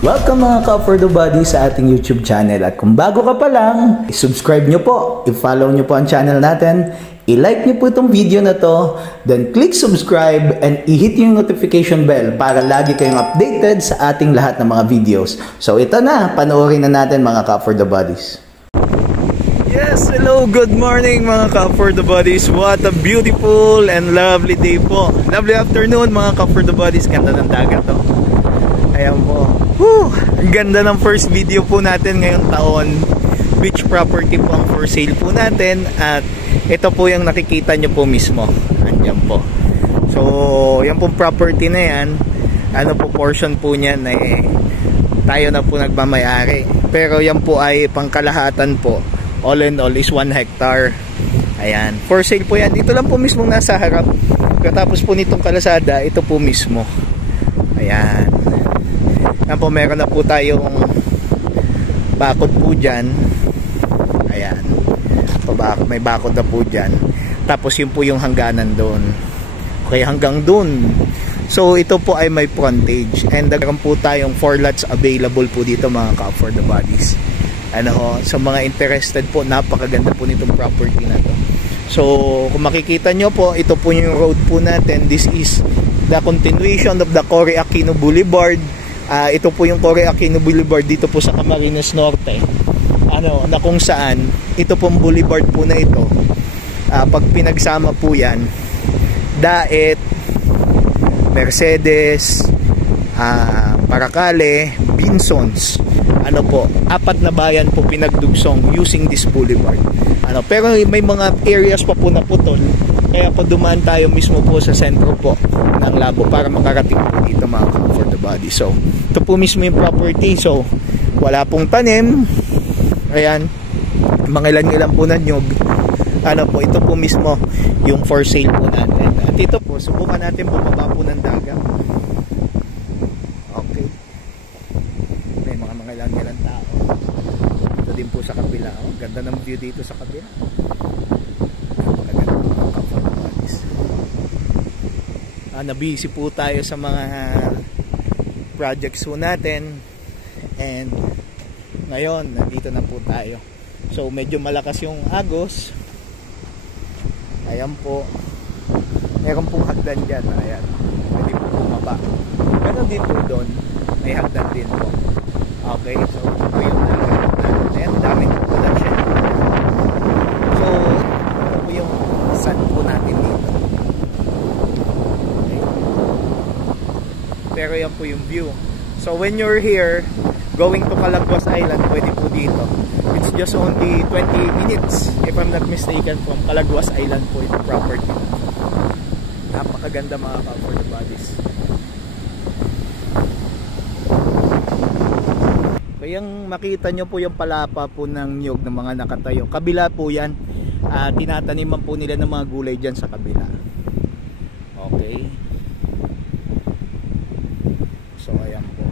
Welcome mga ka-For The Body sa ating YouTube channel. At kung bago ka pa lang, subscribe nyo po, i-follow nyo po ang channel natin, i-like nyo po itong video na to, then click subscribe and i-hit yung notification bell para lagi kayong updated sa ating lahat ng mga videos. So ito na, panoorin na natin mga ka-For The Bodies. Yes, hello, good morning mga ka-For The Bodies. What a beautiful and lovely day po. Lovely afternoon mga ka-For The Bodies. Ganda ng dagat to. Ayan po. Whew! Ang ganda ng first video po natin ngayong taon. Beach property po ang for sale po natin. At ito po yung nakikita nyo po mismo. Andyan po. So, yan pong property na yan. Ano po portion po niyan tayo na po nagmamayari. Pero yan po ay pangkalahatan po. All in all is 1 hectare. Ayan. For sale po yan. Dito lang po mismo nasa harap. Katapos po nitong kalasada, ito po mismo. Ayan. Yan po, meron na po tayong bakod po dyan. Ayan. May bakod na po dyan. Tapos yun po yung hangganan doon. Okay, hanggang doon. So ito po ay may frontage. And meron po tayong 4 lots available po dito mga ka-For The Bodies. Ano ho, sa mga interested po, napakaganda po nitong property na to. So kung makikita nyo po, ito po yung road po natin. This is the continuation of the Cory Aquino Boulevard. Ito po yung Cory Aquino Boulevard dito po sa Camarines Norte. Na kung saan ito pong boulevard po na ito, pag pinagsama po yan, Daet, Mercedes, Paracale, Binsons, po, 4 na bayan po pinagdugsong using this boulevard. Pero may mga areas pa po na putol, kaya po dumaan tayo mismo po sa sentro po ng Labo para makarating po dito mga For The Body. So ito po mismo yung property. So wala pong tanim. Ayan, mga ilan po na nyog. Po, ito po mismo yung for sale po natin. At ito po, subukan natin bumaba po ng dagat. Okay, may mga ilan tao. Ito din po sa kabila. Ganda ng view dito sa kabila. Napakaganda mga For The Bodies. Nabisi po tayo sa mga projects po natin. And ngayon, nandito na po tayo. So medyo malakas yung agos. Ayan po. Meron pong hagdan dyan. Ayan. Pwede po bumaba. Pero dito doon, may hagdan din po. Okay. So ito po yung natin. Daming production. So ito po yung sun po natin dito. Okay. Pero yan po yung view. So when you're here going to Calaguas Island, pwede po dito. It's just only 20 minutes if I'm not mistaken from Calaguas Island po yung property. Napakaganda mga ka-For The Bodies. Kayang makita nyo po yung palapa po ng nyog ng mga nakatayo. Kabila po yan. Tinataniman po nila ng mga gulay dyan sa kabila. Okay. So ayan po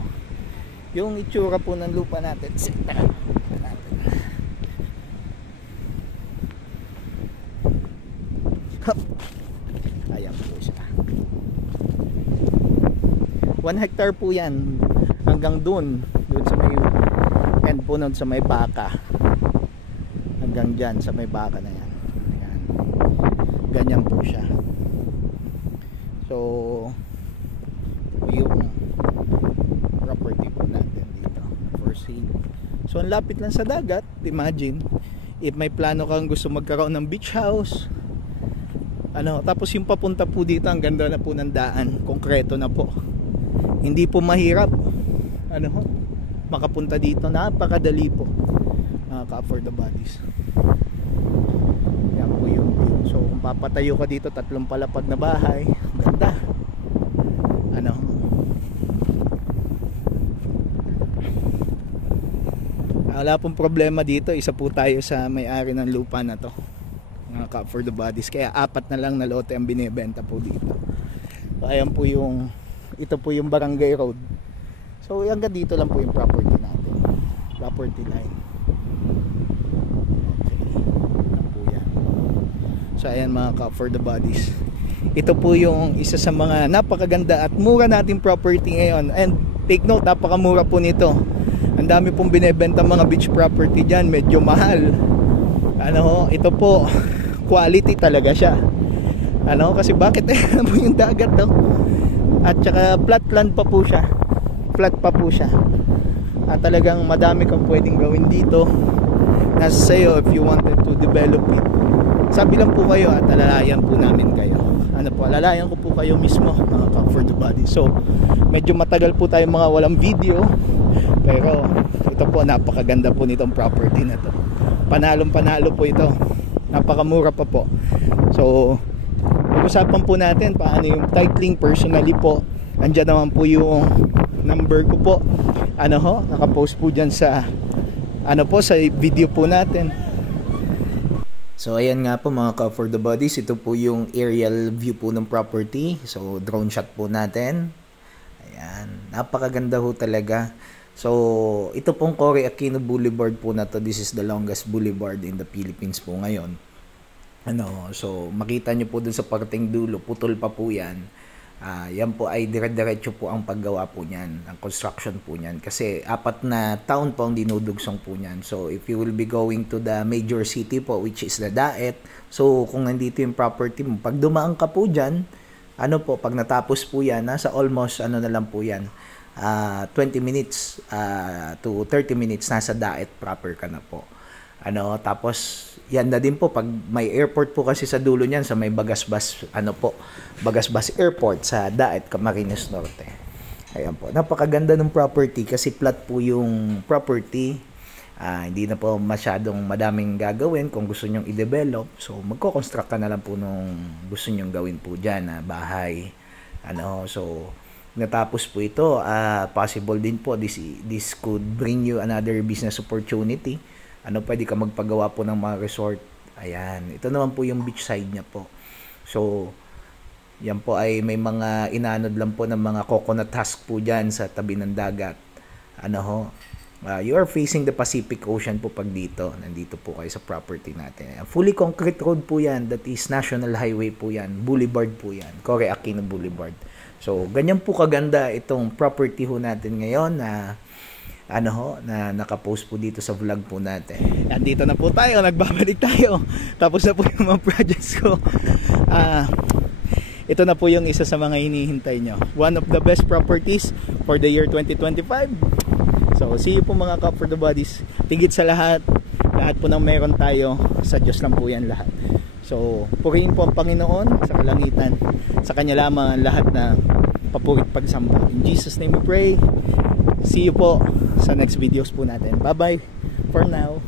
yung itsura po ng lupa natin. Ayan po siya. 1 hectare po yan hanggang dun sa may end po nun sa may baka, hanggang dyan sa may baka na yan. Ayan. Ganyan po siya. So yung property po natin dito for sale. So ang lapit lang sa dagat. Imagine if may plano kang gusto magkaroon ng beach house, tapos yung papunta po dito, ang ganda na po ng daan, konkreto na po, hindi po mahirap makapunta dito, napakadali po For The Bodies. Yan po yung view. So kung papatayo ka dito, 3 palapag na bahay, ganda. Wala pong problema dito. Isa po tayo sa may-ari ng lupa na to, mga For The Bodies. Kaya 4 na lang na lote ang binibenta po dito. So ayan po ito po yung barangay road. So hanggang dito lang po yung property natin, property line. Okay, po yan. So ayan mga For The Bodies. Ito po yung isa sa mga napakaganda at mura nating property ngayon. And take note, napakamura po nito. Ang dami pong binebenta mga beach property dyan, medyo mahal. Ano, ito po, quality talaga siya. Ano, kasi bakit ano po yung dagat to? At saka flat land pa po siya. Flat pa po siya. At talagang madami kang pwedeng gawin dito. Nasa sa'yo if you wanted to develop it. Sabi lang po kayo at alalayan po namin kayo. Ano po, alalayan ko po kayo mismo mga Comfort the Body. So, medyo matagal po tayo mga walang video. Pero ito po, napakaganda po nitong property na to. Panalong panalo po ito. Napakamura pa po. So, pag-usapan po natin paano yung titling personally po. Andiyan naman po yung number ko po. Ano ho, nakapost po dyan sa ano po, sa video po natin. So ayan nga po mga Comfort the Bodies, ito po yung aerial view po ng property. So drone shot po natin. Ayan, napakaganda ho talaga. So ito pong Cory Aquino Boulevard po na to. This is the longest boulevard in the Philippines po ngayon. Ano, so makita nyo po dun sa parteng dulo, putol pa po yan. Yan po ay dire-diretso po ang paggawa po niyan, ang construction po niyan. Kasi 4 na taon po ang dinudugsong po niyan. So if you will be going to the major city po, which is the Daet, so kung nandito yung property mo, pag dumaan ka po dyan, ano po, pag natapos po yan, nasa almost ano na lang po yan, 20 minutes to 30 minutes, nasa Daet proper ka na po. Ano, tapos yan na din po pag may airport po kasi sa dulo niyan, sa may Bagasbas, ano po, Bagasbas Airport sa Daet, Camarines Norte. Ayan po, napakaganda ng property kasi flat po yung property. Hindi na po masyadong madaming gagawin kung gusto nyong i-develop. So magko-construct ka na lang po nung gusto nyong gawin po dyan na bahay. Ano, so natapos po ito, possible din po this could bring you another business opportunity. Ano, pwede ka magpagawa po ng mga resort. Ayan, ito naman po yung beach side niya po. So yan po ay may mga inanod lang po ng mga coconut husk po dyan sa tabi ng dagat. Ano ho, you are facing the Pacific Ocean po pag dito. Nandito po kayo sa property natin. Fully concrete road po yan. That is National Highway po yan. Boulevard po yan. Cory Aquino Boulevard. So ganyan po kaganda itong property ho natin ngayon na ano ho, na nakapost po dito sa vlog po natin. Andito na po tayo, nagbabalik tayo. Tapos na po yung mga projects ko. Ito na po yung isa sa mga hinihintay nyo. One of the best properties for the year 2025. So see you po mga Comfort the Bodies. Tigit sa lahat po ng meron tayo, sa Diyos lang po yan lahat. So purihin po ang Panginoon sa kalangitan. Sa Kanya lamang ang lahat na papurit pagsamba. In Jesus name we pray. See you po sa next videos po natin. Bye bye for now.